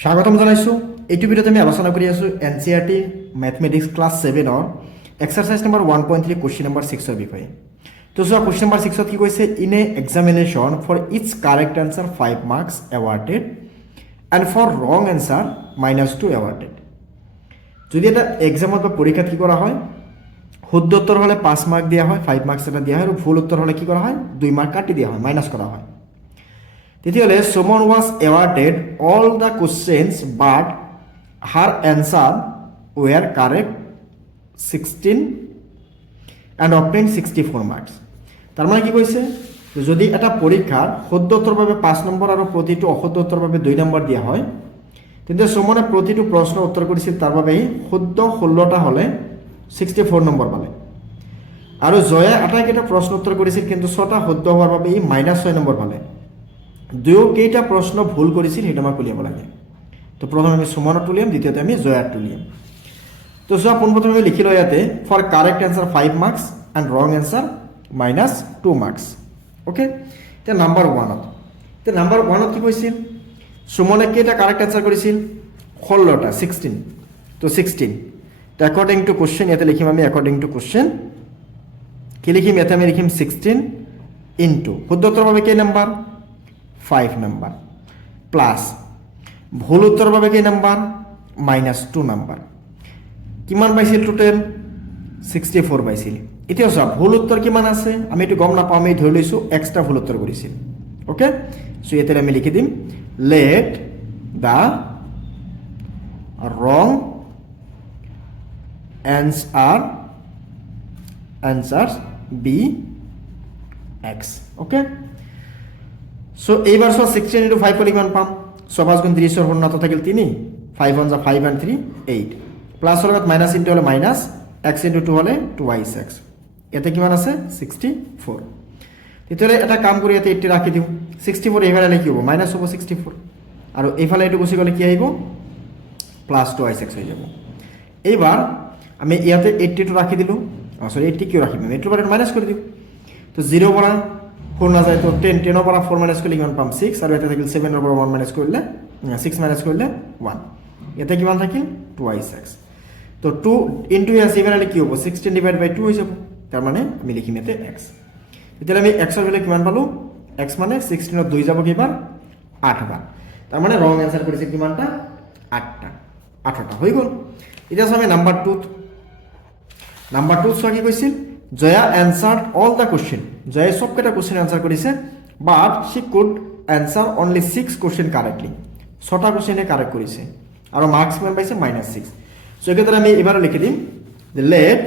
স্বাগতম জানাইছোঁ। এইটো ভিডিঅ'ত আমি আলোচনা কৰি আছোঁ NCERT মেথমেটিক্স ক্লাছ 7-ৰ এক্সাৰচাইজ নম্বৰ 1.3 কুৱেশ্যন নম্বৰ 6-ৰ বিষয়ে। তো চোৱা কুৱেশ্যন নম্বৰ 6-ত কি কৈছে, in a examination for its correct answer 5 marks awarded and for wrong answer -2 awarded. যদি এটা এক্সামত বা পৰীক্ষাত কি কৰা হয়, শুদ্ধ উত্তৰ হ'লে 5 মাৰ্ক দিয়া হয়, 5 মাৰ্কছ এটা দিয়া হয়, আৰু ভুল উত্তৰ হ'লে কি কৰা হয়, 2 মাৰ্ক কাটি দিয়া হয়, মাইনাছ কৰা হয়। তেতিয়াহ'লে someone was awarded all the questions but her answer were correct 16 and obtained 64 marks. তাৰ মানে কি কৈছে, যদি এটা পৰীক্ষাৰ শুদ্ধ উত্তৰৰ বাবে 5 নম্বৰ আৰু প্ৰতিটো অশুদ্ধ উত্তৰৰ বাবে 2 নম্বৰ দিয়া হয়, তেন্তে সুমনে প্ৰতিটো প্ৰশ্ন উত্তৰ কৰিছিল, তাৰ বাবে শুদ্ধ 16টা হ'লে 64 নম্বৰ পালে। আৰু জয়ে আটাইকেইটা প্ৰশ্ন উত্তৰ কৰিছিল, কিন্তু 6টা শুদ্ধ হোৱাৰ বাবে -6 নম্বৰ পালে। কেইটা প্ৰশ্ন ভুল কৰিছিল সেইটো আমাক উলিয়াব লাগে। তো প্ৰথমে আমি সুমনত উলিয়াম, দ্বিতীয়তে আমি জয়াত উলিয়াম। তো চোৱা, পোনপ্ৰথমে আমি লিখি লওঁ ইয়াতে for correct answer 5 marks and wrong answer -2 marks. Okay, এতিয়া নাম্বাৰ 1ত কি কৈছিল, সুমনে কেইটা কাৰেক্ট এনচাৰ কৰিছিল, 16টা, 16। তো 16 একৰ্ডিং টু কুৱেশ্যন ইয়াতে লিখিম আমি, একৰ্ডিং টু কুৱেশ্যন কি লিখিম, ইয়াতে আমি লিখিম 16 ইনটু শুদ্ধ উত্তৰৰ বাবে কেই নম্বৰ, 5 নম্বৰ, প্লাছ ভুল উত্তৰৰ বাবে কেই নম্বৰ, -2 নম্বৰ। কিমান পাইছিল টোটেল, 64 পাইছিল। এতিয়া চোৱা, ভুল উত্তৰ কিমান আছে আমি এইটো গম নাপাওঁ, আমি ধৰি লৈছোঁ এক্সট্ৰা ভুল উত্তৰ কৰিছিল। অ'কে, চ' ইয়াতে আমি লিখি দিম লেট দ্য ৰং answers be x. অ'কে, চ' এইবাৰ চোৱা 16 ইনটু 5 কৰিলে কিমান পাম, 6 5 গুণ 30, 16 থাকিল 3, 5 1 5 and 3 8, প্লাছৰ লগত মাইনাছ ইনটু হ'লে মাইনাছ, x ইনটু 2 হ'লে 2x। ইয়াতে কিমান আছে, 64। তেতিয়াহ'লে এটা কাম কৰি ইয়াতে 80 ৰাখি দিওঁ, 64 এইফালে কি হ'ব, মাইনাছ হ'ব 64, আৰু এইফালে এইটো গুচি গ'লে কি আহিব, +2x হৈ যাব। এইবাৰ আমি ইয়াতে 82 ৰাখি দিলোঁ, 80 কিয় ৰাখিম, 80 পৰা মাইনাছ কৰি দিওঁ। তো 0 পৰা 4 নাযায়, তো 10, 10ৰ পৰা 4 মাইনাছ কৰিলে কিমান পাম, 6, আৰু ইয়াতে থাকিল 7ৰ পৰা 1 মাইনাছ কৰিলে 6 মাইনাছ কৰিলে 1, ইয়াতে কিমান থাকিল 2x। তো 2 ইনটু ইয়াৰ এইফালে কি হ'ব, 16 ডিভাইড বাই 2 হৈ যাব, তাৰমানে আমি লিখিম ইয়াতে x। তেতিয়াহ'লে আমি এক্সৰ ভেলু কিমান পালোঁ, x মানে 16ত 2 যাব কেইবাৰ, 8 বাৰ, তাৰমানে ৰং এনচাৰ কৰিছে কিমানটা, 8টা হৈ গ'ল। এতিয়া চোৱা আমি নাম্বাৰ 2ত চোৱা কি কৈছিল, জয়া এনচাৰ্ড অল দ্য কুৱেশ্যন, জয়াই চবকেইটা কুৱেশ্যন এনচাৰ কৰিছে, but she could answer only 6 question correctly, 6টা কুৱেশ্যনে কাৰেক্ট কৰিছে, আৰু মাৰ্কছ কিমান পাইছে, -6। চ' এই ক্ষেত্ৰত আমি এইবাৰ লিখি দিম লেট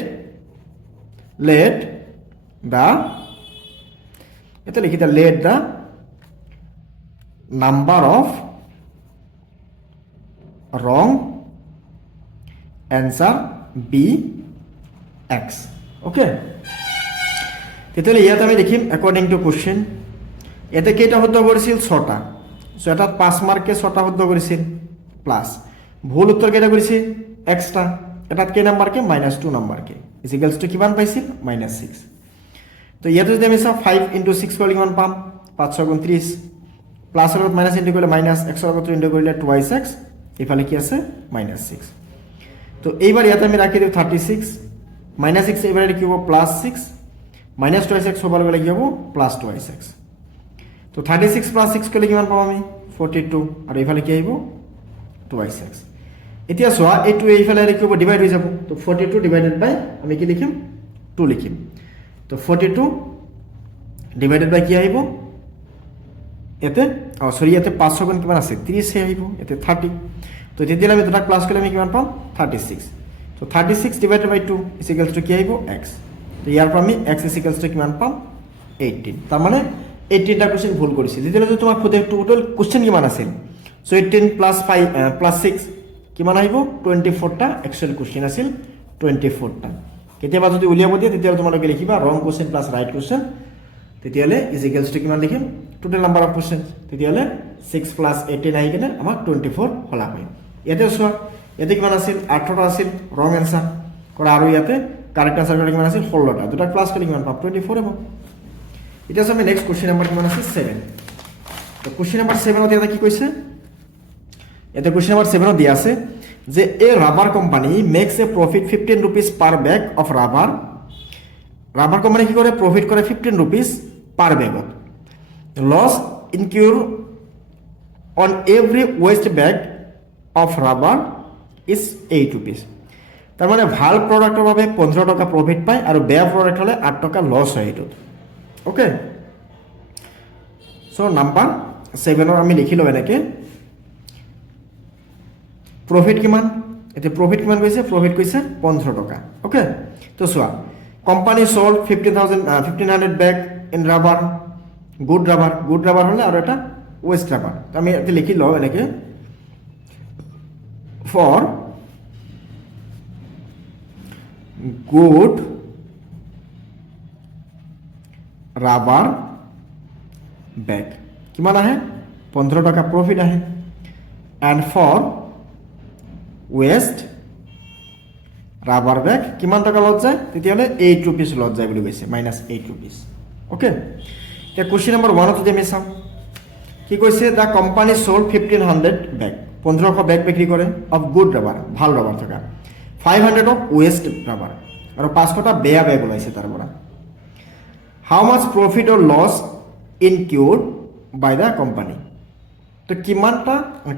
দ্য নাম্বাৰ অফ ৰং এনচাৰ বি x। অ'কে, তেতিয়াহ'লে ইয়াত আমি লিখিম একৰ্ডিং টু কুৱেশ্যন, ইয়াতে কেইটা শুদ্ধ কৰিছিল, 6টা, চ' এটাত 5 মাৰ্কে 6টা শুদ্ধ কৰিছিল, প্লাছ ভুল উত্তৰ কেইটা কৰিছিল, এক্সট্ৰা, এটাত কেই নম্বৰকে, -2 নম্বৰকে, ইজিকেলছ টু কিমান পাইছিল, -6। তো ইয়াতে যদি আমি চাওঁ 5 ইনটু 6 কৰিলে কিমান পাম, 5 6 গুণ 30, প্লাছৰ লগত মাইনাছ ইনটু কৰিলে মাইনাছ, এক্সৰ লগত ইনটু কৰিলে 2x, এইফালে কি আছে, -6। তো এইবাৰ ইয়াতে আমি ৰাখি দিওঁ 36, -6 এইবাৰ কি হ'ব, +6, -2x হ'বলৈ গ'লে কি হ'ব, +2x। তো 36 + 6 কৰিলে কিমান পাম আমি, 42, আৰু এইফালে কি আহিব, 2x। এতিয়া চোৱা, এইটো এইফালে কি হ'ব, ডিভাইড হৈ যাব, তো 42 ডিভাইডেড বাই আমি কি লিখিম, 2 লিখিম। তো 42 ডিভাইডেড বাই কি আহিব, ইয়াতে ইয়াতে 5 গুণ কিমান আছে, 30 আহিব, ইয়াতে 30। তো তেতিয়াহ'লে আমি দুটাক প্লাছ কৰিলে আমি কিমান পাম, 36। তো 36 ডিভাইডেড বাই 2 ইজিকেলছ টু কি আহিব, x। তো ইয়াৰ পৰা আমি x ইজিকেলছ টু কিমান পাম, 18। তাৰমানে 18টা কুৱেশ্যন ভুল কৰিছিল। তেতিয়াহ'লে যদি তোমাক সোধে টোটেল কুৱেশ্যন কিমান আছিল, চ' 18 + 6 কিমান আহিব, 24টা একচুৱেল কুৱেশ্যন আছিল, 24টা। কেতিয়াবা যদি উলিয়াব দিয়ে তেতিয়াহ'লে তোমালোকে লিখিবা ৰং কুৱেশ্যন প্লাছ ৰাইট কুৱেশ্যন, তেতিয়াহ'লে ইজিকেলছ টু কিমান লিখিম, টোটেল নাম্বাৰ অফ কুৱেশ্যন, তেতিয়াহ'লে 6 + 18 আহি কিনে আমাক 24 হলা হয়। ইয়াতে চোৱা, ইয়াতে কিমান আছিল, 8টা আছিল ৰং এনচাৰ কৰা, আৰু ইয়াতে কাৰেক্ট আনচাৰ কিমান আছিল, 16টা, দুটা প্লাছ কৰিলে কিমান পাম, 24 হ'ব। এতিয়া আমি নেক্সট কুৱেশ্যন নম্বৰ কিমান আছে, 7। তো কুৱেশ্যন নম্বৰ 7ত ইয়াতে কি কৈছে, ইয়াতে কুৱেশ্যন নম্বৰ 7 দিয়া আছে যে a rubber company makes a profit 15 rupees per bag of rubber. Rubber company কি কৰে প্ৰফিট কৰে 15 rupees পাৰ বেগত। Loss incur on every waste bag of rubber is 8 rupees। তাৰমানে ভাল প্ৰডাক্টৰ বাবে 15 টকা প্ৰফিট পায় আৰু বেয়া প্ৰডাক্ট হ'লে 8 টকা লছ হয় এইটোত। অ'কে, চ' নাম্বাৰ 7 আমি লিখি লওঁ এনেকৈ। প্ৰফিট কিমান, এতিয়া প্ৰফিট কিমান কৈছে, প্ৰফিট কৈছে 15 টকা। অ'কে, তো চোৱা company sold 1500 bag in rubber, good rubber হ'লে আৰু এটা ৱেষ্ট ৰাবাৰ। তো আমি এতিয়া লিখি লওঁ এনেকৈ ফৰ গুড ৰাবাৰ বেগ কিমান আহে 15 টকা প্ৰফিট আহে। এণ্ড ফৰ ৱেষ্ট ৰাবাৰ বেগ কিমান টকা লছ যায়, তেতিয়াহ'লে 8 rupees লছ যায় বুলি কৈছে, -8 rupees। অ'কে, এতিয়া কুৱেশ্যন নম্বৰ 1 যদি আমি চাওঁ কি কৈছে, দ্য কোম্পানী চল্ড 1500 বেগ, 1500 বেগ বিক্ৰী কৰে অফ গুড ৰাবাৰ, ভাল ৰাবাৰ থকা, 500 অফ ৱেষ্ট ৰাবাৰ, আৰু 500টা বেয়া বেগ ওলাইছে তাৰ পৰা। How much profit or loss incurred by the company, তো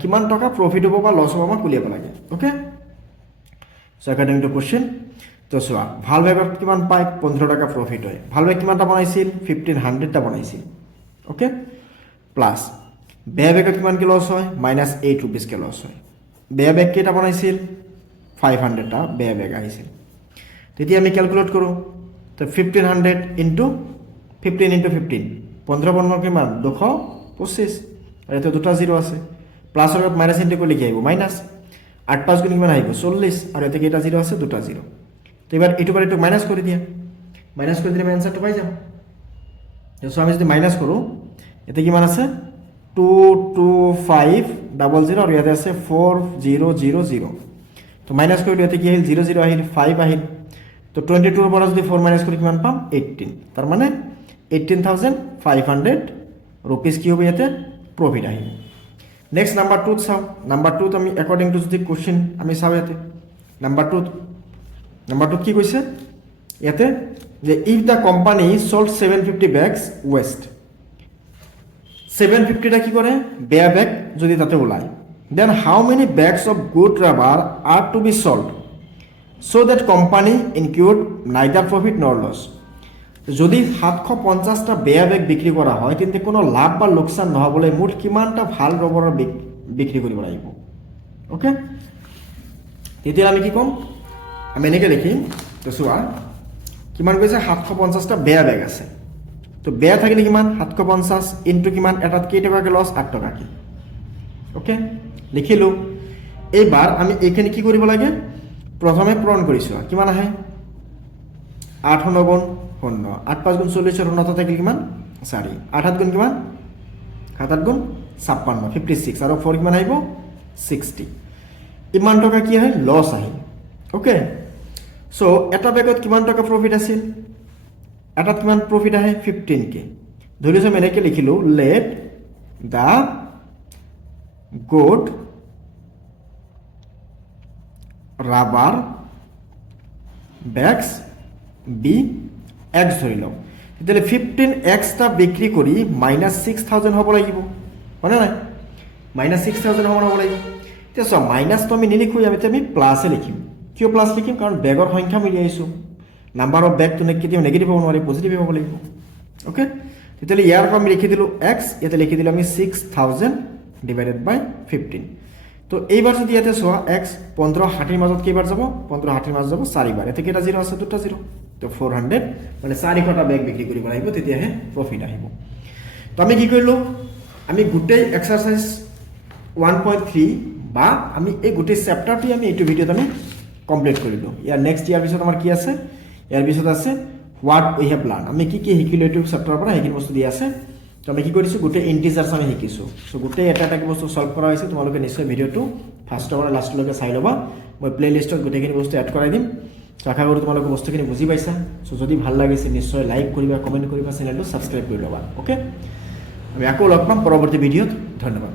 কিমান টকা প্ৰফিট হ'ব বা লছ হ'ব আমাক উলিয়াব লাগে। অ'কে, চ' একাৰ্ডিং টু কুৱেশ্যন, তো চোৱা ভাল বেগত কিমান পায় 15 টকা প্ৰফিট হয়, ভাল বেগ কিমানটা বনাইছিল 1500টা বনাইছিল। অ'কে, প্লাছ বেয়া বেগত কিমানকৈ লছ হয় -8 rupeesকৈ লছ হয়। বেয়া বেগ কেইটা বনাইছিল 500টা বেয়া বেগ আহিছিল। তেতিয়া আমি কেলকুলেট কৰোঁ, তো 1500 ইনটু 15 ইনটু 15, 15 বনাব কিমান 225, আৰু ইয়াতে দুটা জিৰ' আছে, প্লাছৰ লগত মাইনাছ ইনটু কৰি লিখি আহিব মাইনাছ, 8 5 গুণ কিমান আহিব 40, আৰু ইয়াতে কেইটা জিৰ' আছে দুটা জিৰ'। তো এবাৰ এইটো পৰা এইটো মাইনাছ কৰি দিয়া, মাইনাছ কৰি দিলে আমি এনচাৰটো পাই যাম। চ' আমি যদি মাইনাছ কৰোঁ ইয়াতে কিমান আছে 22500, আৰু ইয়াতে আছে 4000। তো মাইনাছ কৰিলোঁ, ইয়াতে কি আহিল 0 0 আহিল, 5 আহিল। তো 22ৰ পৰা যদি 4 মাইনাছ কৰি কিমান পাম 18, তাৰমানে 18,500 rupees কি হ'ব ইয়াতে প্ৰফিট আহিব। নেক্সট নাম্বাৰ 2ত চাওঁ। নাম্বাৰ 2ত আমি একৰ্ডিং টু যদি কুৱেশ্যন আমি চাওঁ ইয়াতে নাম্বাৰ 2ত কি কৈছে ইয়াতে যে if the company sold 750 bags waste, 750টা কি কৰে বেয়া বেগ যদি তাতে ওলায়, then how many bags of good rubber are to be sold so' that company incurred neither profit nor loss. যদি 750টা বেয়া বেগ বিক্ৰী কৰা হয় তেন্তে কোনো লাভ বা লোকচান নহ'বলৈ মুঠ কিমানটা ভাল ৰবাৰৰ বিক্ৰী কৰিব লাগিব। অ'কে, তেতিয়া আমি কি ক'ম, আমি এনেকৈ লিখিম, তো চোৱা কিমান কৈছে 750টা বেয়া বেগ আছে, তো বেয়া থাকিলে কিমান 750 ইনটু কিমান, এটাত কেই টকাকৈ লছ 8 টকাকৈ। অ'কে, লিখিলোঁ। এইবাৰ আমি এইখিনি কি কৰিব লাগে, প্ৰথমে পূৰণ কৰিছোঁ, কিমান আহে 8 9 গুণ 0, 8 5 গুণ 40, 9 থাকিল কিমান 4, 8 7 গুণ কিমান 7 8 গুণ 56, 56, আৰু 4 কিমান আহিব 60। ইমান টকা কি আহে লছ আহিল। অ'কে, চ' এটা বেগত কিমান টকা প্ৰফিট আছিল, এটাত কিমান প্ৰফিট আহে 15K। ধৰি লওক এনেকৈ লিখিলোঁ, let the good rubber bags be x ধৰি লওঁ, তেতিয়াহ'লে 15xটা বিক্ৰী কৰি -6000 হ'ব লাগিব, হয়নে নাই, -6000 হ'ব লাগিব। এতিয়া চোৱা মাইনাছটো আমি নিলিখোঁ, আমি প্লাছে লিখিম। কিয় প্লাছ লিখিম, কাৰণ বেগৰ সংখ্যা মিলি আহিছোঁ, নাম্বাৰ অফ বেগটো কেতিয়াও নেগেটিভ হ'ব নোৱাৰি, পজিটিভ হ'ব লাগিব। অ'কে, তেতিয়াহ'লে ইয়াৰ পৰা আমি লিখি দিলোঁ x, ইয়াতে লিখি দিলোঁ আমি 6000 ডিভাইডেড বাই 15। তো এইবাৰ যদি ইয়াতে চোৱা x 15 60ৰ মাজত কেইবাৰ যাব, 15 60ৰ মাজত যাব 4বাৰ, ইয়াতে কেইটা জিৰ' আছে দুটা জিৰ', তো 400, মানে 400টা বেগ বিক্ৰী কৰিব লাগিব, তেতিয়াহে প্ৰফিট আহিব। তো আমি কি কৰিলোঁ, আমি গোটেই এক্সাৰচাইজ 1.3 বা আমি এই গোটেই চেপ্টাৰটি আমি এইটো ভিডিঅ'ত আমি কমপ্লিট কৰিলোঁ। ইয়াৰ পিছত আমাৰ কি আছে, ইয়াৰ পিছত আছে হোৱাট উই হেভ লাৰ্ণ, আমি কি শিকিলোঁ এইটো চেপ্টাৰৰ পৰা সেইখিনি বস্তু দি আছে। তো আমি কি কৰিছোঁ, গোটেই ইণ্টিজাৰ্ছ আমি শিকিছোঁ। চ' গোটেই এটা বস্তু ছল্ভ কৰা হৈছে, তোমালোকে নিশ্চয় ভিডিঅ'টো ফাৰ্ষ্টৰ পৰা লাষ্টলৈকে চাই ল'বা, মই প্লে লিষ্টত গোটেইখিনি বস্তু এড কৰাই দিম। চ' আশা কৰোঁ তোমালোকে বস্তুখিনি বুজি পাইছা। চ' যদি ভাল লাগিছে নিশ্চয় লাইক কৰিবা, কমেণ্ট কৰিবা, চেনেলটো ছাবস্ক্ৰাইব কৰি ল'বা। অ'কে, আমি আকৌ লগ পাম পৰৱৰ্তী ভিডিঅ'ত। ধন্যবাদ।